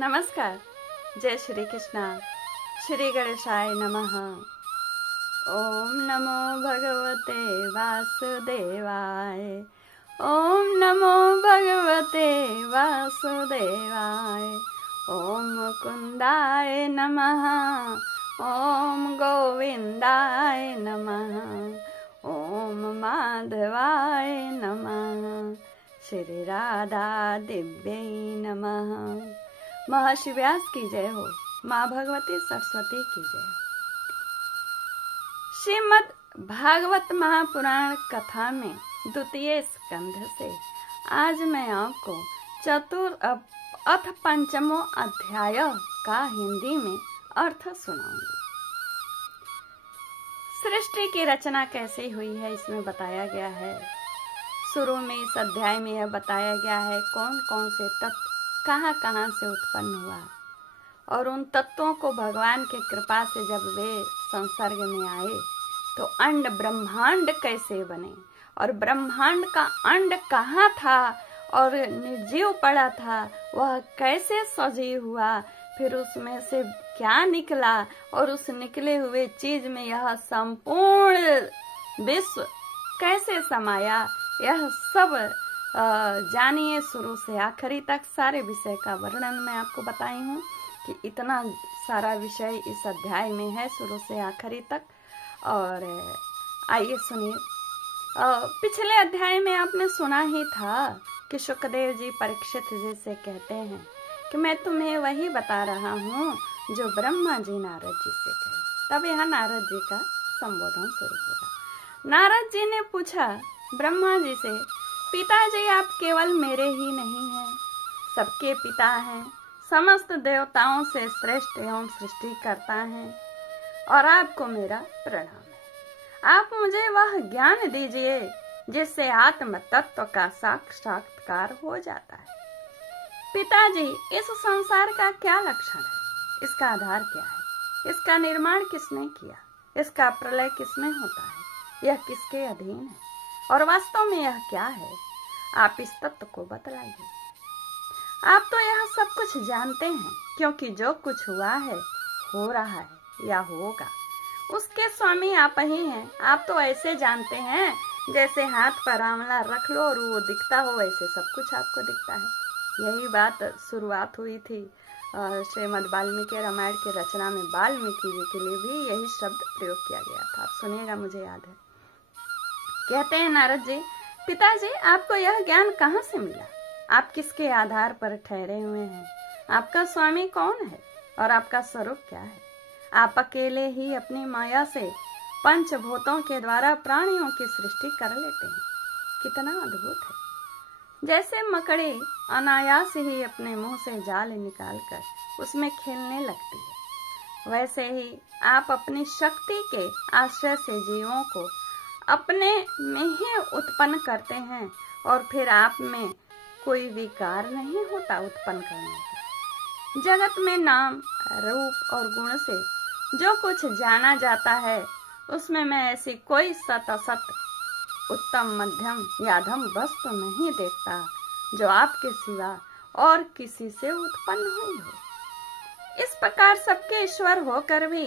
नमस्कार। जय श्री कृष्णा। श्री गणेशाय नमः। ओम नमो भगवते वासुदेवाय। ओम नमो भगवते वासुदेवाय। ओम मुकुंदाय नमः। ओम गोविंदाय नमः। ओम माधवाय नमः। श्री राधा दिव्यै नमः। महर्षि व्यास की जय हो। माँ भगवती सरस्वती की जय हो। श्रीमद् भागवत महापुराण कथा में द्वितीय स्कंध से आज मैं आपको अथ पंचमो अध्याय का हिंदी में अर्थ सुनाऊंगी। सृष्टि की रचना कैसे हुई है इसमें बताया गया है। शुरू में इस अध्याय में यह बताया गया है कौन कौन से तत्व कहाँ कहाँ से उत्पन्न हुआ और उन तत्वों को भगवान की कृपा से जब वे संसर्ग में आए तो अंड ब्रह्मांड कैसे बने और ब्रह्मांड का अंड कहाँ था और निर्जीव पड़ा था वह कैसे सजीव हुआ, फिर उसमें से क्या निकला और उस निकले हुए चीज में यह संपूर्ण विश्व कैसे समाया, यह सब जानिए। शुरू से आखिरी तक सारे विषय का वर्णन मैं आपको बताई हूँ कि इतना सारा विषय इस अध्याय में है शुरू से आखिरी तक। और आइए सुनिए। पिछले अध्याय में आपने सुना ही था कि शुकदेव जी परीक्षित जी से कहते हैं कि मैं तुम्हें वही बता रहा हूँ जो ब्रह्मा जी नारद जी से कहे। तब यहाँ नारद जी का संबोधन शुरू होगा। नारद जी ने पूछा ब्रह्मा जी से, पिताजी आप केवल मेरे ही नहीं हैं, सबके पिता हैं, समस्त देवताओं से श्रेष्ठ एवं सृष्टि करता है और आपको मेरा प्रणाम है। आप मुझे वह ज्ञान दीजिए जिससे आत्म तत्व का साक्षात्कार हो जाता है। पिताजी इस संसार का क्या लक्षण है, इसका आधार क्या है, इसका निर्माण किसने किया, इसका प्रलय किसमें होता है, यह किसके अधीन है और वास्तव में यह क्या है, आप इस तत्व को बतलाइए। आप तो यह सब कुछ जानते हैं क्योंकि जो कुछ हुआ है, हो रहा है या होगा उसके स्वामी आप ही हैं। आप तो ऐसे जानते हैं जैसे हाथ पर आंवला रख लो और वो दिखता हो, वैसे सब कुछ आपको दिखता है। यही बात शुरुआत हुई थी श्रीमद् वाल्मीकि रामायण की रचना में। वाल्मीकि जी के लिए भी यही शब्द प्रयोग किया गया था। आप सुनिएगा, मुझे याद है। कहते हैं नारद जी, पिताजी आपको यह ज्ञान कहाँ से मिला, आप किसके आधार पर ठहरे हुए हैं, आपका स्वामी कौन है और आपका स्वरूप क्या है। आप अकेले ही अपनी माया से पंचभूतों के द्वारा प्राणियों की सृष्टि कर लेते हैं। कितना अद्भुत है। जैसे मकड़ी अनायास ही अपने मुंह से जाल निकालकर उसमें खेलने लगती है, वैसे ही आप अपनी शक्ति के आश्रय से जीवों को अपने में ही उत्पन्न करते हैं और फिर आप में कोई विकार नहीं होता उत्पन्न करने का। जगत में नाम रूप और गुण से जो कुछ जाना जाता है उसमें मैं ऐसी कोई सत असत उत्तम मध्यम या अधम वस्तु नहीं देखता जो आपके सिवा और किसी से उत्पन्न हुई हो। इस प्रकार सबके ईश्वर होकर भी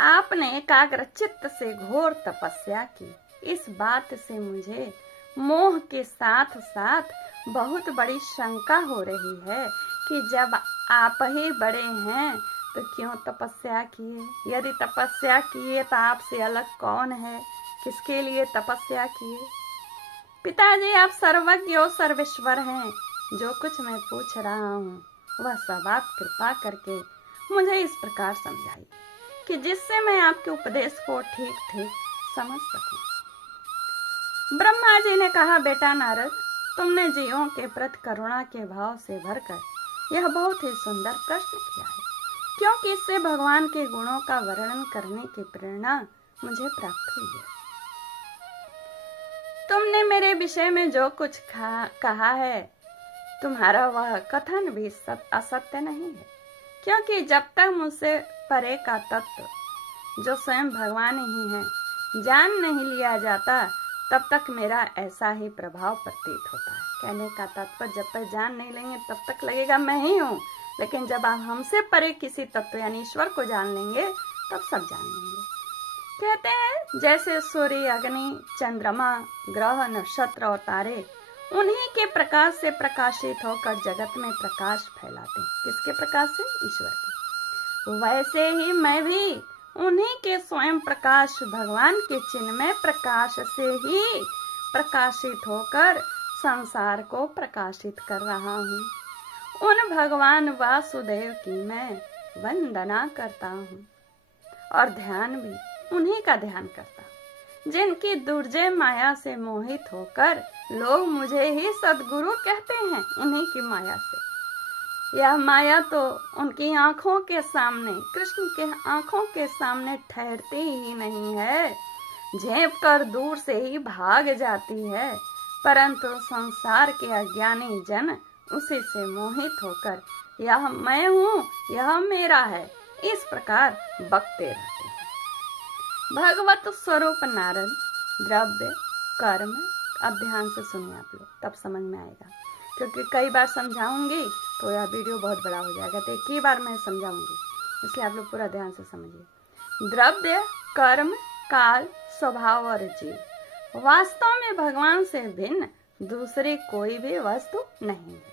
आपने एकाग्र चित्त से घोर तपस्या की। इस बात से मुझे मोह के साथ साथ बहुत बड़ी शंका हो रही है कि जब आप ही बड़े हैं तो क्यों तपस्या किए। यदि तपस्या किए तो आपसे अलग कौन है, किसके लिए तपस्या किए। पिताजी आप सर्वज्ञ और सर्वेश्वर हैं। जो कुछ मैं पूछ रहा हूँ वह सब आप कृपा करके मुझे इस प्रकार समझाइए कि जिससे मैं आपके उपदेश को ठीक ठीक समझ सकूं। ब्रह्मा जी ने कहा, बेटा नारद, तुमने जीवों के प्रति करुणा के भाव से भरकर यह बहुत ही सुंदर प्रश्न किया है, क्योंकि इससे भगवान के गुणों का वर्णन करने की प्रेरणा मुझे प्राप्त हुई है। तुमने मेरे विषय में जो कुछ कहा है, तुम्हारा वह कथन भी असत्य नहीं है, क्योंकि जब तक मुझसे परे का तत्व जो स्वयं भगवान ही है जान नहीं लिया जाता तब तक मेरा ऐसा ही प्रभाव प्रतीत होता है। कहने का तात्पर्य जब तक जान नहीं लेंगे तब तक लगेगा मैं ही हूँ, लेकिन जब आप हमसे परे किसी तत्व यानी ईश्वर को जान लेंगे तब सब जान लेंगे। कहते हैं जैसे सूर्य, अग्नि, चंद्रमा, ग्रह, नक्षत्र और तारे उन्हीं के प्रकाश से प्रकाशित होकर जगत में प्रकाश फैलाते हैं। किसके प्रकाश से? ईश्वर के। वैसे ही मैं भी उन्हीं के स्वयं प्रकाश भगवान के चिन्मय प्रकाश से ही प्रकाशित होकर संसार को प्रकाशित कर रहा हूँ। उन भगवान वासुदेव की मैं वंदना करता हूँ और ध्यान भी उन्हीं का ध्यान करता हूँ, जिनकी दुर्जय माया से मोहित होकर लोग मुझे ही सद्गुरु कहते हैं। उन्हीं की माया से, यह माया तो उनकी आंखों के सामने, कृष्ण के आंखों के सामने ठहरती ही नहीं है, झेप कर दूर से ही भाग जाती है, परंतु संसार के अज्ञानी जन उसी से मोहित होकर यह मैं हूँ, यह मेरा है, इस प्रकार बकते रहते हैं। भगवत स्वरूप नारद, द्रव्य, कर्म। अब ध्यान से सुनिए आप लोग, तब समझ में आएगा, क्योंकि कई बार समझाऊंगी तो यह वीडियो बहुत बड़ा हो जाएगा, तो एक ही बार मैं समझाऊंगी, इसलिए आप लोग पूरा ध्यान से समझिए। द्रव्य, कर्म, काल, स्वभाव और जीव वास्तव में भगवान से भिन्न दूसरी कोई भी वस्तु नहीं है।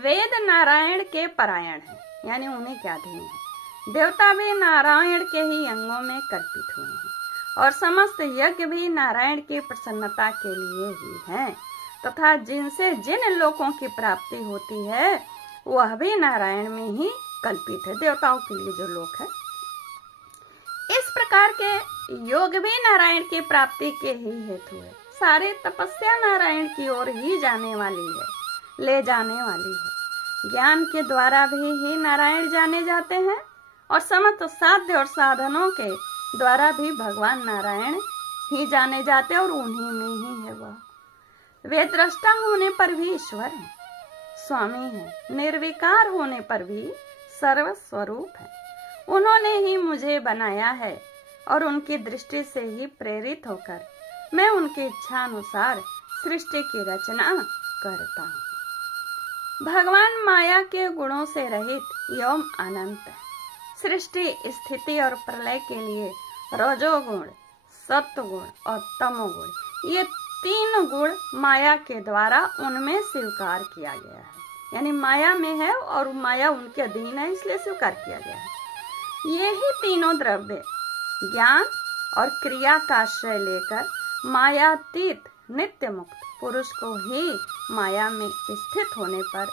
वेद नारायण के परायण है, यानी उन्हीं के अधीन है। देवता भी नारायण के ही अंगों में कल्पित हुए हैं और समस्त यज्ञ भी नारायण की प्रसन्नता के लिए ही हैं, तथा जिनसे जिन लोकों की प्राप्ति होती है वह भी नारायण में ही कल्पित है। देवताओं के लिए जो लोक है, इस प्रकार के योग भी नारायण की प्राप्ति के ही हेतु है। सारी तपस्या नारायण की ओर ही जाने वाली है, ले जाने वाली है। ज्ञान के द्वारा भी ही नारायण जाने जाते हैं और समस्त साध्य और साधनों के द्वारा भी भगवान नारायण ही जाने जाते और उन्हीं में ही है वह। वे दृष्टा होने पर भी ईश्वर है, स्वामी है, निर्विकार होने पर भी सर्वस्वरूप है। उन्होंने ही मुझे बनाया है और उनकी दृष्टि से ही प्रेरित होकर मैं उनकी इच्छा अनुसार सृष्टि की रचना करता हूँ। भगवान माया के गुणों से रहित एवं अनंत है। सृष्टि, स्थिति और प्रलय के लिए रजोगुण, सत्वगुण और तमोगुण, ये तीन गुण माया के द्वारा उनमें स्वीकार किया गया है, यानी माया में है और माया उनके अधीन है, इसलिए स्वीकार किया गया है। ये ही तीनों द्रव्य ज्ञान और क्रिया का आश्रय लेकर मायातीत नित्य मुक्त पुरुष को ही माया में स्थित होने पर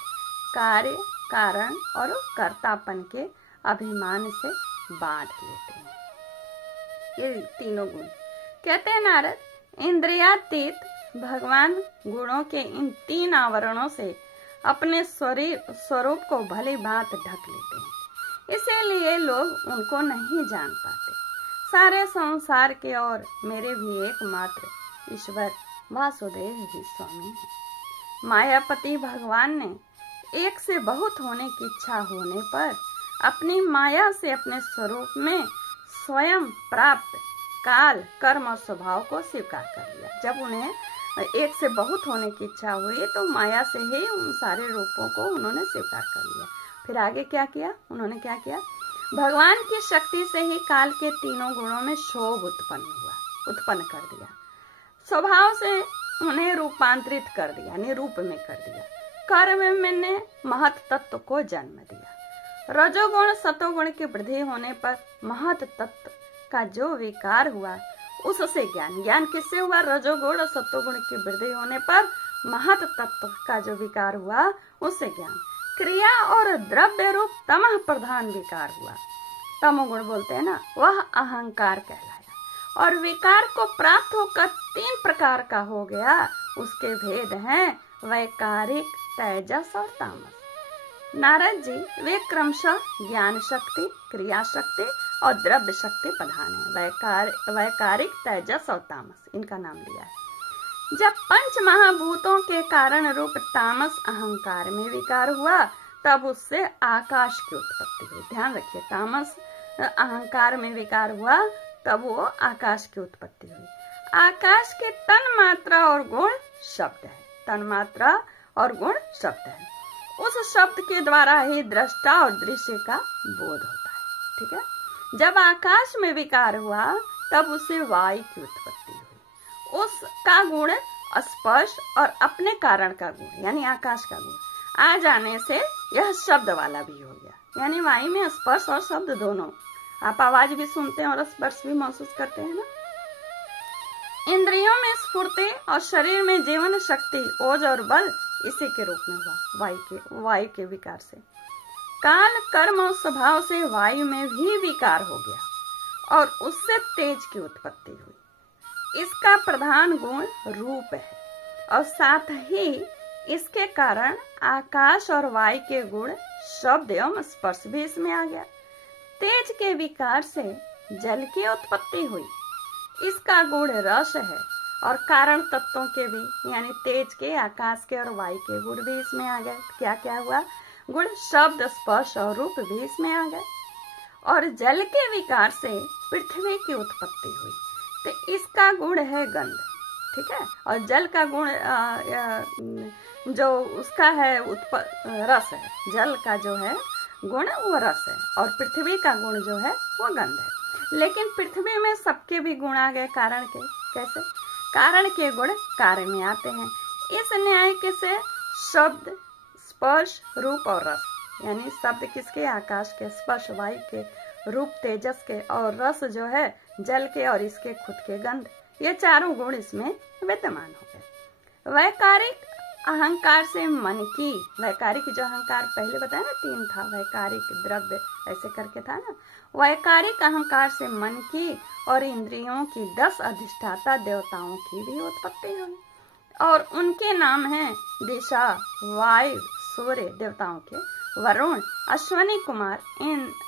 कार्य, कारण और कर्तापन के अभिमान से बांध लेते हैं। ये तीनों गुण कहते हैं नारद, इंद्रियातीत भगवान गुणों के इन तीन आवरणों से अपने स्वरूप को भली भांत ढक लेते हैं, इसीलिए लोग उनको नहीं जान पाते। सारे संसार के और मेरे भी एकमात्र ईश्वर वासुदेव ही स्वामी है। मायापति भगवान ने एक से बहुत होने की इच्छा होने पर अपनी माया से अपने स्वरूप में स्वयं प्राप्त काल, कर्म और स्वभाव को स्वीकार कर लिया। जब उन्हें एक से बहुत होने की इच्छा हुई तो माया से ही उन सारे रूपों को उन्होंने स्वीकार कर लिया। फिर आगे क्या किया? उन्होंने क्या किया? भगवान की शक्ति से ही काल के तीनों गुणों में शोभ उत्पन्न कर दिया। स्वभाव से उन्हें रूपांतरित कर दिया, यानी रूप में कर दिया। कर्म में महत तत्व को जन्म दिया। रजोगुण सतोगुण की वृद्धि होने पर महत तत्व का जो विकार हुआ उससे ज्ञान किससे हुआ? रजोगुण और सतोगुण की वृद्धि होने पर महत तत्व का जो विकार हुआ उससे ज्ञान। क्रिया और द्रव्य रूप तमः प्रधान विकार हुआ, तमोगुण बोलते हैं ना, वह अहंकार कहलाया और विकार को प्राप्त होकर तीन प्रकार का हो गया। उसके भेद हैं वैकारिक, तेजस और तामस। नारद जी वे क्रमशः ज्ञान शक्ति, क्रिया शक्ति और द्रव्य शक्ति प्रधान है। वैकारिक, तेजस और तामस इनका नाम दिया है। जब पंच महाभूतों के कारण रूप तामस अहंकार में विकार हुआ तब उससे आकाश की उत्पत्ति हुई। ध्यान रखिए, तामस अहंकार में विकार हुआ तब वो आकाश की उत्पत्ति हुई। आकाश के तन मात्रा और गुण शब्द है, तन मात्रा और गुण शब्द है। उस शब्द के द्वारा ही दृष्टा और दृश्य का बोध होता है। ठीक है। जब आकाश में विकार हुआ तब उसे वायु की उत्पत्ति हुई। उसका गुण स्पर्श और अपने कारण का गुण यानी आकाश का गुण आ जाने से यह शब्द वाला भी हो गया। यानी वायु में स्पर्श और शब्द दोनों, आप आवाज भी सुनते हैं और स्पर्श भी महसूस करते हैं ना। इंद्रियों में स्फूर्ति और शरीर में जीवन शक्ति, ओज और बल इसी के रूप में हुआ वायु के विकार से। काल कर्म और स्वभाव से वायु में भी विकार हो गया और उससे तेज की उत्पत्ति हुई। इसका प्रधान गुण रूप है और साथ ही इसके कारण आकाश और वायु के गुण शब्द एवं स्पर्श भी इसमें आ गया। तेज के विकार से जल की उत्पत्ति हुई। इसका गुण रस है और कारण तत्वों के भी यानी तेज के, आकाश के और वायु के गुण भी इसमें आ गए। क्या क्या हुआ? गुण शब्द, स्पर्श और रूप भी इसमें आ गए। और जल के विकार से पृथ्वी की उत्पत्ति हुई, तो इसका गुण है गंध। ठीक है। और जल का गुण जो उसका है रस है। जल का जो है गुण वो रस है और पृथ्वी का गुण जो है वो गंध है। लेकिन पृथ्वी में सबके भी गुण आ गए कारण के। कैसे? कारण के गुण कार्य में आते हैं। इस न्याय के से शब्द, स्पर्श, रूप और रस यानी शब्द किसके? आकाश के, स्पर्श वायु के, रूप तेजस के और रस जो है जल के और इसके खुद के गंध, ये चारों गुण इसमें विद्यमान हो गए। वैकारिक अहंकार से मन की, वैकारिक जो अहंकार पहले बताया ना 3 था, वैकारिक, द्रव्य ऐसे करके था ना। वैकारिक अहंकार से मन की और इंद्रियों की 10 अधिष्ठाता देवताओं की भी उत्पत्ति हुई और उनके नाम हैं दिशा, वायु, सूर्य देवताओं के, वरुण, अश्वनी कुमार,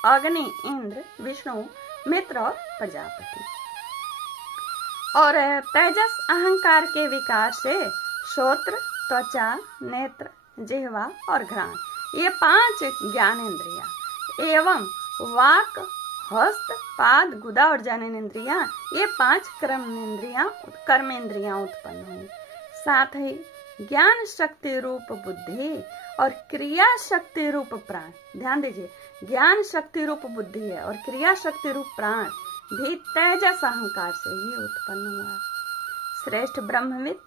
अग्नि, इंद्र, विष्णु, मित्र और प्रजापति। और तेजस अहंकार के विकार से श्रोत्र, त्वचा, नेत्र, जिह्वा और घ्राण ये 5 ज्ञानेंद्रिया एवं वाक, हस्त, पाद, गुदा और जननेंद्रिया ये 5 कर्मेंद्रियां उत्पन्न हुई। साथ ही ज्ञान शक्ति रूप बुद्धि और क्रिया शक्ति रूप प्राण, ध्यान दीजिए, ज्ञान शक्ति रूप बुद्धि है और क्रिया शक्ति रूप प्राण भी तेजस अहंकार से ही उत्पन्न हुआ। श्रेष्ठ ब्रह्मविद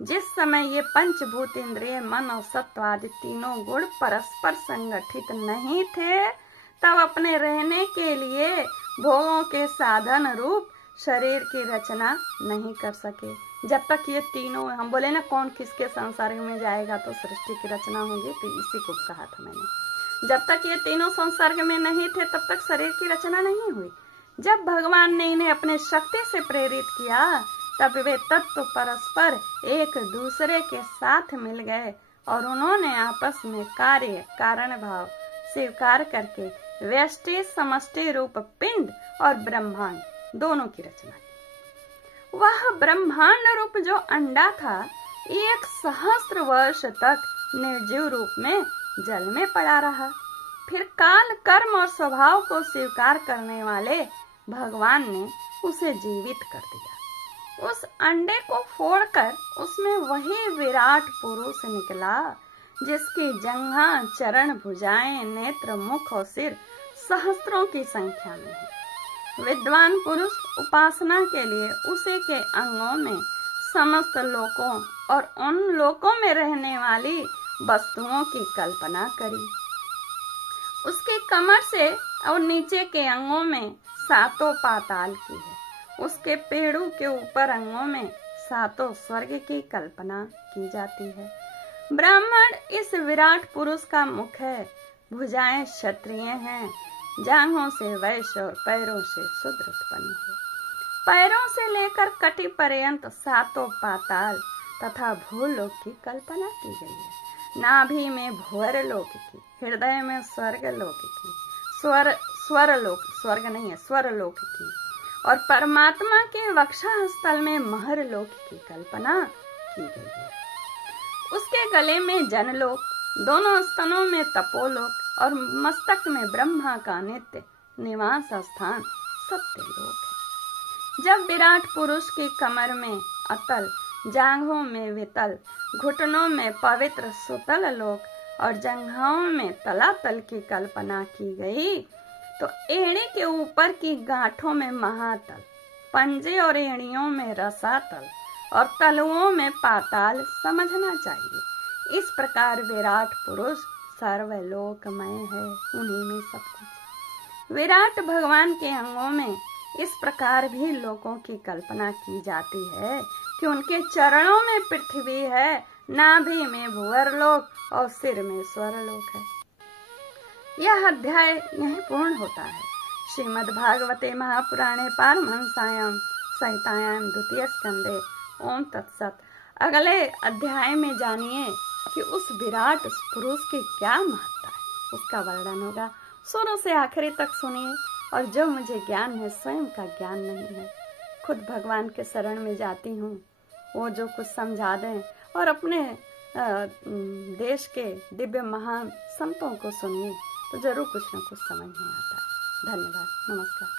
जिस समय ये पंचभूत इंद्रिय, मन और सत्व आदि तीनों गुण परस्पर संगठित नहीं थे तब अपने रहने के लिए भोगों के साधन रूप शरीर की रचना नहीं कर सके। जब तक ये तीनों, हम बोले ना कौन किसके संसार में जाएगा तो सृष्टि की रचना होगी, तो इसी को कहा था मैंने। जब तक ये तीनों संसर्ग में नहीं थे तब तक शरीर की रचना नहीं हुई। जब भगवान ने इन्हें अपने शक्ति से प्रेरित किया तब वे तत्व परस्पर एक दूसरे के साथ मिल गए और उन्होंने आपस में कार्य कारण भाव स्वीकार करके व्यष्टि समष्टि रूप पिंड और ब्रह्मांड दोनों की रचना की। वह ब्रह्मांड रूप जो अंडा था 1 सहस्त्र वर्ष तक निर्जीव रूप में जल में पड़ा रहा। फिर काल, कर्म और स्वभाव को स्वीकार करने वाले भगवान ने उसे जीवित कर दिया। उस अंडे को फोड़कर उसमें वही विराट पुरुष निकला जिसकी जंघा, चरण, भुजाएं, नेत्र, मुख और सिर सहस्त्रों की संख्या में है। विद्वान पुरुष उपासना के लिए उसी के अंगों में समस्त लोकों और उन लोकों में रहने वाली वस्तुओं की कल्पना करी। उसकी कमर से और नीचे के अंगों में 7 पाताल की है। उसके पेड़ों के ऊपर अंगों में 7 स्वर्ग की कल्पना की जाती है। ब्राह्मण इस विराट पुरुष का मुख है, भुजाएं क्षत्रिय हैं, जांघों से वैश्य और पैरों से शूद्र उत्पन्न हुए। पैरों से लेकर कटी पर्यंत 7 पाताल तथा भूलोक की कल्पना की गई है। नाभि में भुवर लोक की, हृदय में स्वर्ग लोक की, स्वर्ग नहीं है, स्वर लोक की और परमात्मा के वक्षस्थल में महर लोक की कल्पना की गई है। उसके गले में जनलोक, दोनों स्तनों में तपोलोक और मस्तक में ब्रह्मा का नित्य निवास स्थान सत्यलोक है। जब विराट पुरुष की कमर में अतल, जांघों में वितल, घुटनों में पवित्र सुतल लोक और जंघाओं में तलातल की कल्पना की गई तो एड़ी के ऊपर की गांठों में महातल, पंजे और एड़ियों में रसातल और तलुओं में पाताल समझना चाहिए। इस प्रकार विराट पुरुष सर्वलोकमय है, उन्हीं में सब कुछ। विराट भगवान के अंगों में इस प्रकार भी लोगों की कल्पना की जाती है कि उनके चरणों में पृथ्वी है, नाभि में भुवरलोक और सिर में स्वरलोक है। यह अध्याय यहीं पूर्ण होता है। श्रीमद् भागवते महापुराणे पारमहंस्याम संहितायां द्वितीय स्कंदे। ओम तत्सत। अगले अध्याय में जानिए कि उस विराट पुरुष की क्या महत्ता है, उसका वर्णन होगा। शुरू से आखिरी तक सुनिए। और जो मुझे ज्ञान है स्वयं का ज्ञान नहीं है, खुद भगवान के शरण में जाती हूँ, वो जो कुछ समझा दें। और अपने देश के दिव्य महान संतों को सुनिए तो जरूर कुछ न कुछ समझ में आता है। धन्यवाद, नमस्कार।